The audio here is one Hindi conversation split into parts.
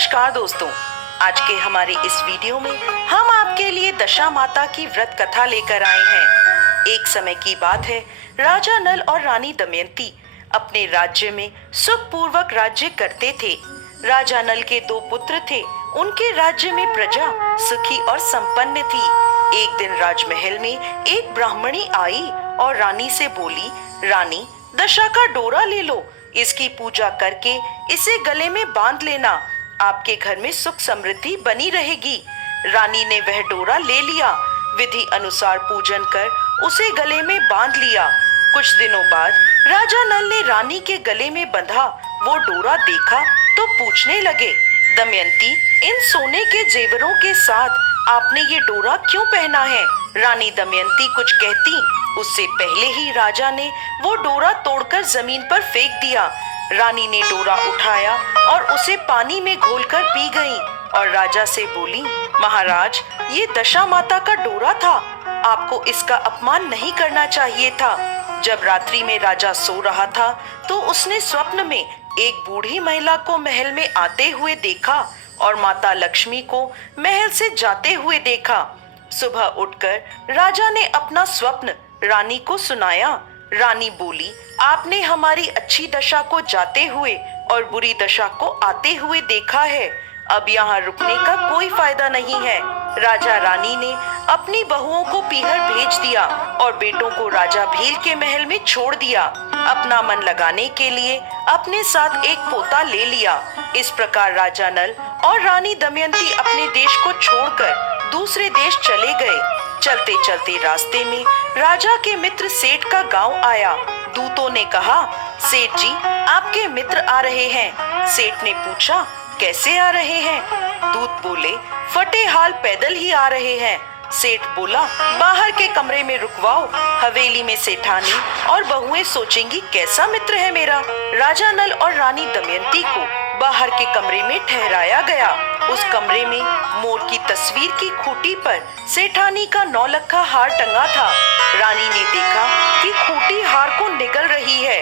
नमस्कार दोस्तों। आज के हमारे इस वीडियो में हम आपके लिए दशा माता की व्रत कथा लेकर आए हैं। एक समय की बात है, राजा नल और रानी दमयंती अपने राज्य में सुखपूर्वक राज्य करते थे। राजा नल के 2 पुत्र थे। उनके राज्य में प्रजा सुखी और संपन्न थी। एक दिन राजमहल में एक ब्राह्मणी आई और रानी से बोली, रानी, दशा का डोरा ले लो, इसकी पूजा करके इसे गले में बांध लेना, आपके घर में सुख समृद्धि बनी रहेगी। रानी ने वह डोरा ले लिया। विधि अनुसार पूजन कर उसे गले में बांध लिया। कुछ दिनों बाद राजा नल ने रानी के गले में बंधा वो डोरा देखा तो पूछने लगे, दमयंती, इन सोने के जेवरों के साथ आपने ये डोरा क्यों पहना है? रानी दमयंती कुछ कहती उससे पहले ही राजा ने वो डोरा तोड़कर जमीन पर फेंक दिया। रानी ने डोरा उठाया और उसे पानी में घोलकर पी गई और राजा से बोली, महाराज, ये दशा माता का डोरा था, आपको इसका अपमान नहीं करना चाहिए था। जब रात्रि में राजा सो रहा था तो उसने स्वप्न में एक बूढ़ी महिला को महल में आते हुए देखा और माता लक्ष्मी को महल से जाते हुए देखा। सुबह उठकर राजा ने अपना स्वप्न रानी को सुनाया। रानी बोली, आपने हमारी अच्छी दशा को जाते हुए और बुरी दशा को आते हुए देखा है। अब यहाँ रुकने का कोई फायदा नहीं है। राजा रानी ने अपनी बहुओं को पीहर भेज दिया और बेटों को राजा भील के महल में छोड़ दिया। अपना मन लगाने के लिए अपने साथ एक पोता ले लिया। इस प्रकार राजा नल और रानी दमयंती अपने देश को छोड़कर दूसरे देश चले गए। चलते चलते रास्ते में राजा के मित्र सेठ का गांव आया। दूतों ने कहा, सेठ जी, आपके मित्र आ रहे हैं। सेठ ने पूछा, कैसे आ रहे हैं? दूत बोले, फटे हाल पैदल ही आ रहे हैं। सेठ बोला, बाहर के कमरे में रुकवाओ, हवेली में सेठानी और बहुएं सोचेंगी कैसा मित्र है मेरा। राजा नल और रानी दमयंती को बाहर के कमरे में ठहराया गया। उस कमरे में मोर की तस्वीर की खूंटी पर सेठानी का 9 लक्खा हार टंगा था। रानी ने देखा कि खूंटी हार को निगल रही है।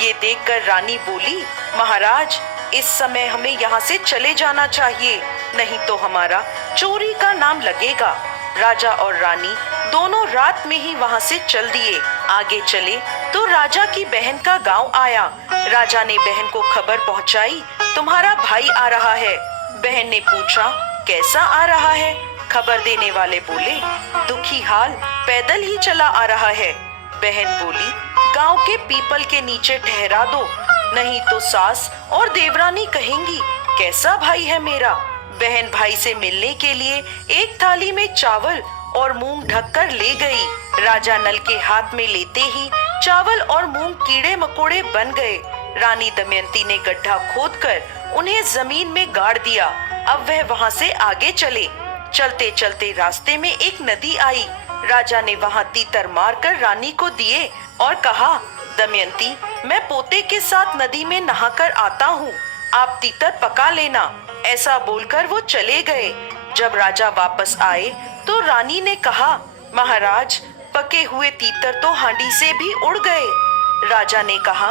ये देखकर रानी बोली, महाराज, इस समय हमें यहाँ से चले जाना चाहिए, नहीं तो हमारा चोरी का नाम लगेगा। राजा और रानी दोनों रात में ही वहाँ से चल दिए। आगे चले तो राजा की बहन का गांव आया। राजा ने बहन को खबर पहुंचाई, तुम्हारा भाई आ रहा है। बहन ने पूछा, कैसा आ रहा है? खबर देने वाले बोले, दुखी हाल, पैदल ही चला आ रहा है। बहन बोली, गांव के पीपल के नीचे ठहरा दो, नहीं तो सास और देवरानी कहेंगी कैसा भाई है मेरा। बहन भाई से मिलने के लिए एक थाली में चावल और मूंग ढककर ले गई। राजा नल के हाथ में लेते ही चावल और मूंग कीड़े मकोड़े बन गए। रानी दमयंती ने गड्ढा खोदकर उन्हें जमीन में गाड़ दिया। अब वह वहां से आगे चले। चलते चलते रास्ते में एक नदी आई। राजा ने वहां तीतर मारकर रानी को दिए और कहा, दमयंती, मैं पोते के साथ नदी में नहाकर आता हूँ, आप तीतर पका लेना। ऐसा बोलकर वो चले गए। जब राजा वापस आए तो रानी ने कहा, महाराज, पके हुए तीतर तो हांडी से भी उड़ गए। राजा ने कहा,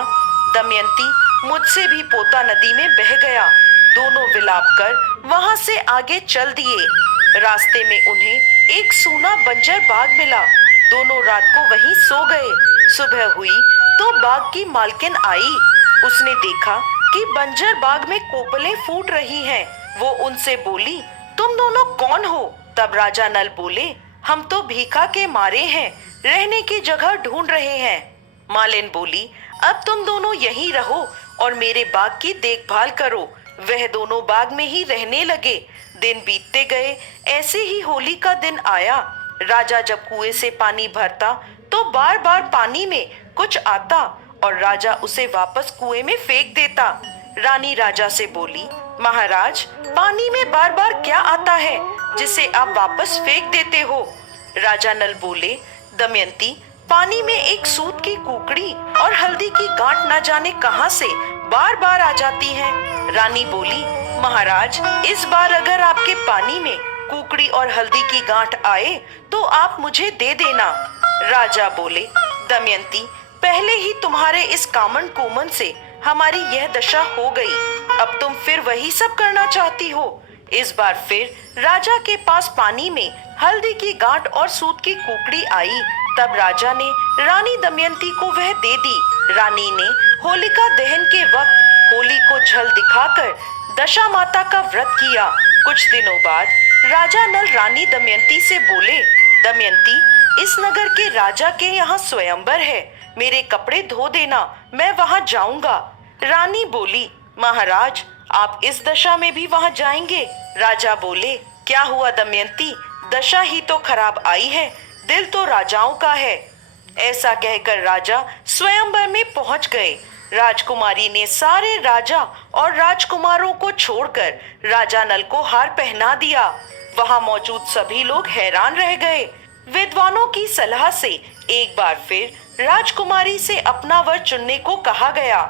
दमयंती, मुझसे भी पोता नदी में बह गया। दोनों विलाप कर वहां से आगे चल दिए। रास्ते में उन्हें एक सूना बंजर बाग मिला। दोनों रात को वहीं सो गए। सुबह हुई तो बाग की मालकिन आई। उसने देखा कि बंजर बाग में कोपलें फूट रही हैं। वो उनसे बोली, तुम दोनों कौन हो? तब राजा नल बोले, हम तो भीखा के मारे हैं, रहने की जगह ढूंढ रहे हैं। मालिन बोली, अब तुम दोनों यहीं रहो और मेरे बाग की देखभाल करो। वह दोनों बाग में ही रहने लगे। दिन बीतते गए। ऐसे ही होली का दिन आया। राजा जब कुएं से पानी भरता तो बार बार पानी में कुछ आता और राजा उसे वापस कुएं में फेंक देता। रानी राजा से बोली, महाराज, पानी में बार बार क्या आता है जिसे आप वापस फेंक देते हो? राजा नल बोले, दमयंती, पानी में एक सूत की कुकड़ी और हल्दी की गांठ न जाने कहां से बार बार आ जाती हैं। रानी बोली, महाराज, इस बार अगर आपके पानी में कुकड़ी और हल्दी की गांठ आए तो आप मुझे दे देना। राजा बोले, दमयंती, पहले ही तुम्हारे इस कामन कोमन से हमारी यह दशा हो गई। अब तुम फिर वही सब करना चाहती हो। इस बार फिर राजा के पास पानी में हल्दी की गांठ और सूत की कुकड़ी आई। तब राजा ने रानी दमयंती को वह दे दी। रानी ने होलिका दहन के वक्त होली को जल दिखाकर दशा माता का व्रत किया। कुछ दिनों बाद राजा नल रानी दमयंती से बोले, दमयंती, इस नगर के राजा के यहाँ स्वयंवर है, मेरे कपड़े धो देना, मैं वहाँ जाऊंगा। रानी बोली, महाराज, आप इस दशा में भी वहाँ जाएंगे? राजा बोले, क्या हुआ दमयंती, दशा ही तो खराब आई है, दिल तो राजाओं का है। ऐसा कहकर राजा स्वयंवर में पहुंच गए। राजकुमारी ने सारे राजा और राजकुमारों को छोड़कर राजा नल को हार पहना दिया। वहां मौजूद सभी लोग हैरान रह गए। विद्वानों की सलाह से एक बार फिर राजकुमारी से अपना वर चुनने को कहा गया।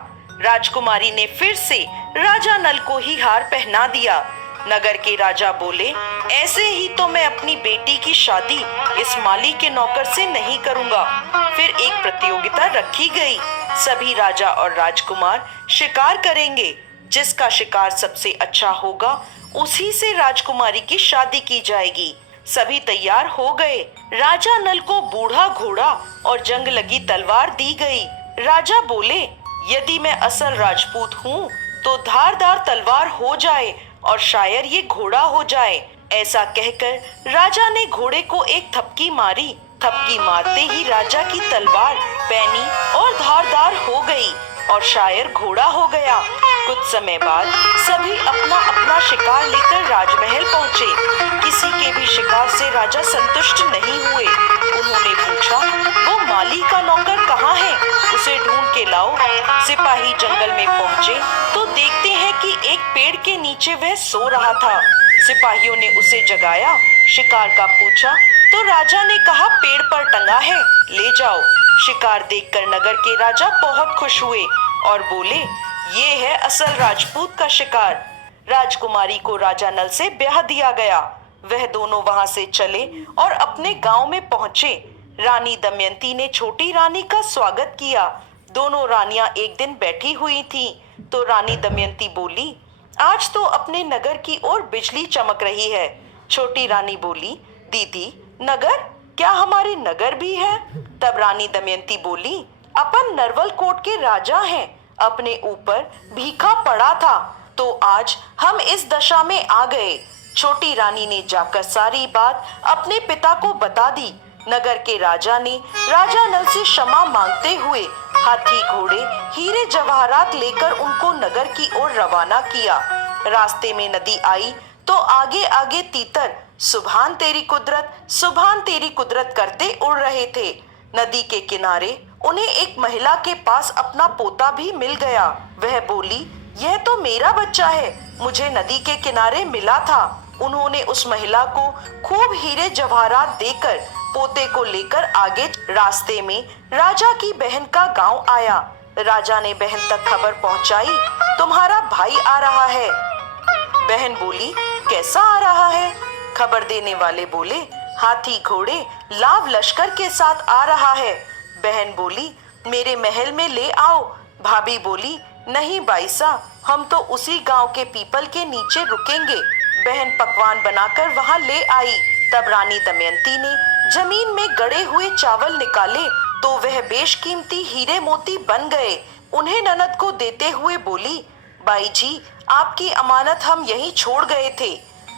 राजकुमारी ने फिर से राजा नल को ही हार पहना दिया। नगर के राजा बोले, ऐसे ही तो मैं अपनी बेटी की शादी इस माली के नौकर से नहीं करूंगा। फिर एक प्रतियोगिता रखी गई। सभी राजा और राजकुमार शिकार करेंगे। जिसका शिकार सबसे अच्छा होगा उसी से राजकुमारी की शादी की जाएगी। सभी तैयार हो गए। राजा नल को बूढ़ा घोड़ा और जंग लगी तलवार दी गई। राजा बोले, यदि मैं असल राजपूत हूँ तो धारदार तलवार हो जाए और शायर ये घोड़ा हो जाए। ऐसा कहकर राजा ने घोड़े को एक थपकी मारी। थपकी मारते ही राजा की तलवार पैनी और धारदार हो गई और शायर घोड़ा हो गया। कुछ समय बाद सभी अपना अपना शिकार लेकर राजमहल पहुँचे। किसी के भी शिकार से राजा संतुष्ट नहीं हुए। उन्होंने पूछा, वो माली का नौकर कहाँ है? उसे ढूंढ के लाओ। सिपाही जंगल में पहुँचे तो देखते हैं कि एक पेड़ के नीचे वह सो रहा था। सिपाहियों ने उसे जगाया, शिकार का पूछा तो राजा ने कहा, पेड़ पर टंगा है, ले जाओ। शिकार देखकर नगर के राजा बहुत खुश हुए और बोले, ये है असल राजपूत का शिकार। राजकुमारी को राजा नल से ब्याह दिया गया। वह दोनों वहां से चले और अपने गांव में पहुंचे। रानी दमयंती ने छोटी रानी का स्वागत किया। दोनों रानियां एक दिन बैठी हुई थीं, तो रानी दमयंती बोली, आज तो अपने नगर की ओर बिजली चमक रही है। छोटी रानी बोली, दीदी, नगर? क्या हमारे नगर भी है? तब रानी दमयंती बोली, अपन नरवल कोट के राजा हैं, अपने ऊपर भीखा पड़ा था तो आज हम इस दशा में आ गए। छोटी रानी ने जाकर सारी बात अपने पिता को बता दी। नगर के राजा ने राजा नल से क्षमा मांगते हुए हाथी, घोड़े, हीरे जवाहरात लेकर उनको नगर की ओर रवाना किया। रास्ते में नदी आई तो आगे आगे तीतर सुभान तेरी कुदरत, सुभान तेरी कुदरत करते उड़ रहे थे। नदी के किनारे उन्हें एक महिला के पास अपना पोता भी मिल गया। वह बोली, यह तो मेरा बच्चा है, मुझे नदी के किनारे मिला था। उन्होंने उस महिला को खूब हीरे जवाहरात देकर पोते को लेकर आगे। रास्ते में राजा की बहन का गांव आया। राजा ने बहन तक खबर पहुंचाई, तुम्हारा भाई आ रहा है। बहन बोली, कैसा आ रहा है? खबर देने वाले बोले, हाथी, घोड़े, लाव लश्कर के साथ आ रहा है। बहन बोली, मेरे महल में ले आओ। भाभी बोली, नहीं बाईसा, हम तो उसी गांव के पीपल के नीचे रुकेंगे। बहन पकवान बनाकर वहां ले आई। तब रानी दमयंती ने जमीन में गड़े हुए चावल निकाले तो वह बेशकीमती हीरे मोती बन गए। उन्हें ननद को देते हुए बोली, बाई जी, आपकी अमानत हम यहीं छोड़ गए थे।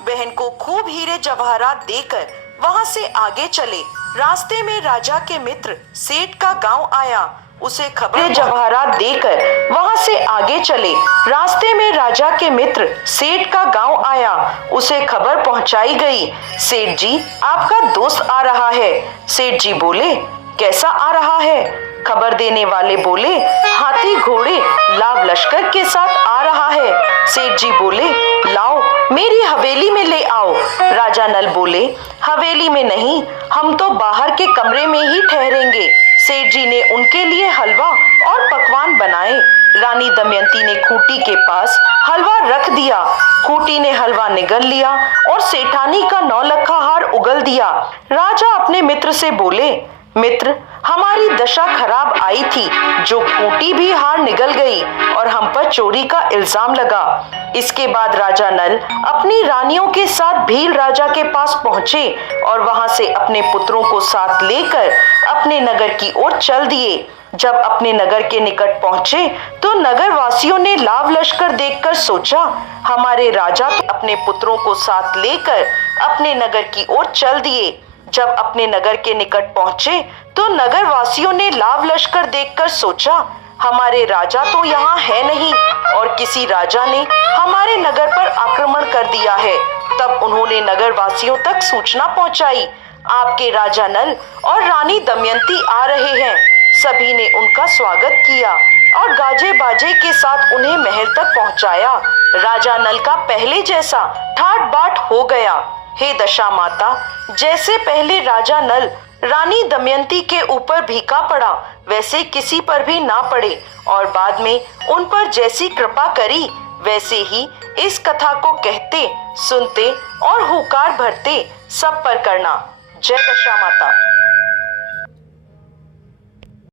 बहन को खूब हीरे जवाहरात देकर वहां से आगे चले। रास्ते में राजा के मित्र सेठ का गांव आया। उसे खबर जवाहरात देकर वहां से आगे चले। रास्ते में राजा के मित्र सेठ का गांव आया। उसे खबर पहुंचाई गई, सेठ जी, आपका दोस्त आ रहा है। सेठ जी बोले, कैसा आ रहा है? खबर देने वाले बोले, हाथी, घोड़े, लाव लश्कर के साथ आ रहा है। सेठ जी बोले, लाओ मेरी हवेली में ले आओ। राजा नल बोले, हवेली में नहीं, हम तो बाहर के कमरे में ही ठहरेंगे। सेठ जी ने उनके लिए हलवा और पकवान बनाए। रानी दमयंती ने खूंटी के पास हलवा रख दिया। खूंटी ने हलवा निगल लिया और सेठानी का 9 लखा हार उगल दिया। राजा अपने मित्र से बोले, मित्र, हमारी दशा खराब आई थी, जो खूंटी भी हार निगल गई और हम पर चोरी का इल्जाम लगा। इसके बाद राजा नल अपनी रानियों के साथ भील राजा के पास पहुंचे और वहां से अपने पुत्रों को साथ लेकर अपने नगर की ओर चल दिए। जब अपने नगर के निकट पहुंचे तो नगर वासियों ने लाव लश्कर देखकर सोचा, हमारे राजा तो अपने पुत्रों को साथ लेकर अपने नगर की ओर चल दिए। जब अपने नगर के निकट पहुंचे तो नगर वासियों ने लाव लश्कर देखकर सोचा, हमारे राजा तो यहाँ है नहीं और किसी राजा ने हमारे नगर पर आक्रमण कर दिया है। तब उन्होंने नगर वासियों तक सूचना पहुंचाई, आपके राजा नल और रानी दमयंती आ रहे हैं। सभी ने उनका स्वागत किया और गाजे बाजे के साथ उन्हें महल तक पहुंचाया। राजा नल का पहले जैसा ठाट बाट हो गया। हे दशा माता, जैसे पहले राजा नल रानी दमयंती के ऊपर भीखा पड़ा, वैसे किसी पर भी ना पड़े और बाद में उन पर जैसी कृपा करी, वैसे ही इस कथा को कहते, सुनते और हुकार भरते सब पर करना। जय दशा माता।